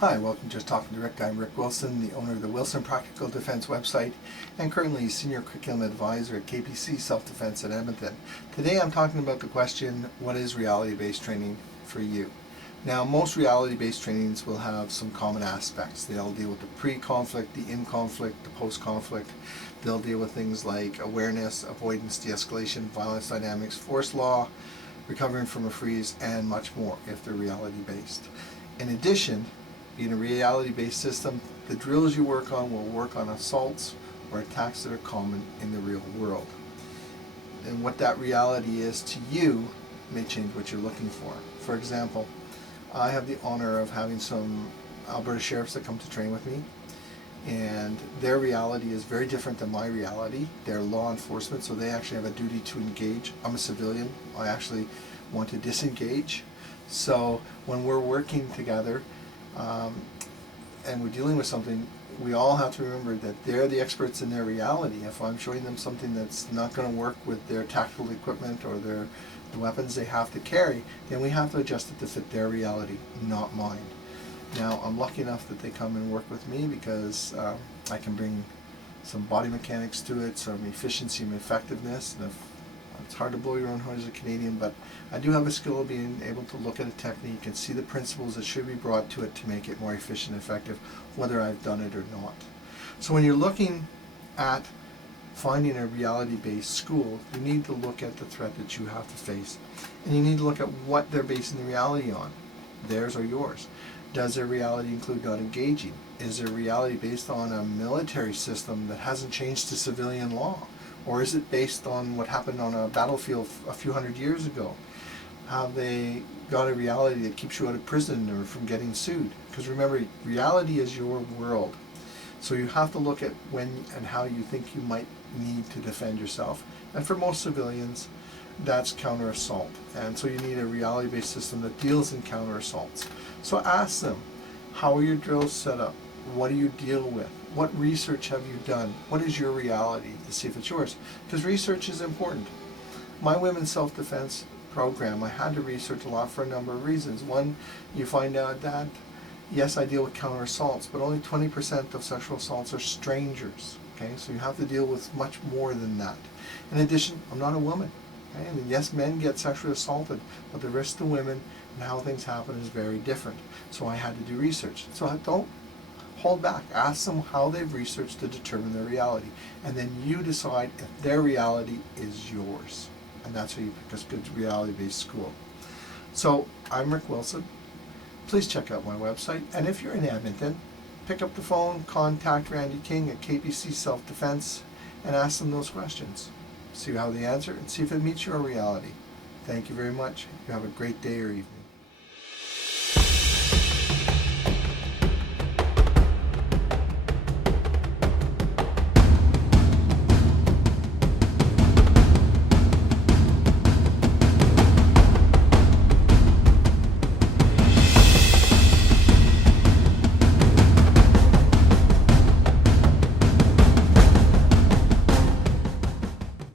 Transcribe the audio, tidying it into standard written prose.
Hi, welcome to Just Talking to Rick. I'm Rick Wilson, the owner of the Wilson Practical Defense website and currently Senior Curriculum Advisor at KPC Self Defense in Edmonton. Today I'm talking about the question, what is reality-based training for you? Now, most reality-based trainings will have some common aspects. They'll deal with the pre-conflict, the in-conflict, the post-conflict. They'll deal with things like awareness, avoidance, de-escalation, violence dynamics, force law, recovering from a freeze, and much more if they're reality-based. In addition, in a reality-based system, the drills you work on will work on assaults or attacks that are common in the real world. And what that reality is to you may change what you're looking for. For example, I have the honor of having some Alberta sheriffs that come to train with me, and their reality is very different than my reality. They're law enforcement, so they actually have a duty to engage. I'm a civilian. I actually want to disengage. So when we're working together, and we're dealing with something, we all have to remember that they're the experts in their reality. If I'm showing them something that's not going to work with their tactical equipment or the weapons they have to carry, then we have to adjust it to fit their reality, not mine. Now, I'm lucky enough that they come and work with me because I can bring some body mechanics to it, some efficiency and effectiveness. And it's hard to blow your own horn as a Canadian, but I do have a skill of being able to look at a technique and see the principles that should be brought to it to make it more efficient and effective, whether I've done it or not. So when you're looking at finding a reality-based school, you need to look at the threat that you have to face. And you need to look at what they're basing the reality on, theirs or yours. Does their reality include not engaging? Is their reality based on a military system that hasn't changed to civilian law? Or is it based on what happened on a battlefield a few hundred years ago? Have they got a reality that keeps you out of prison or from getting sued? Because remember, reality is your world. So you have to look at when and how you think you might need to defend yourself. And for most civilians, that's counter-assault. And so you need a reality-based system that deals in counter-assaults. So ask them, how are your drills set up? What do you deal with? What research have you done? What is your reality to see if it's yours? Because research is important. My women's self-defense program, I had to research a lot for a number of reasons. One, you find out that, yes, I deal with counter-assaults, but only 20% of sexual assaults are strangers. Okay, so you have to deal with much more than that. In addition, I'm not a woman. Okay? And yes, men get sexually assaulted, but the risk to women and how things happen is very different. So I had to do research. So don't hold back. Ask them how they've researched to determine their reality. And then you decide if their reality is yours. And that's how you pick a good reality-based school. So I'm Rick Wilson. Please check out my website. And if you're in Edmonton, pick up the phone, contact Randy King at KPC Self Defense and ask them those questions. See how they answer and see if it meets your reality. Thank you very much. You have a great day or evening.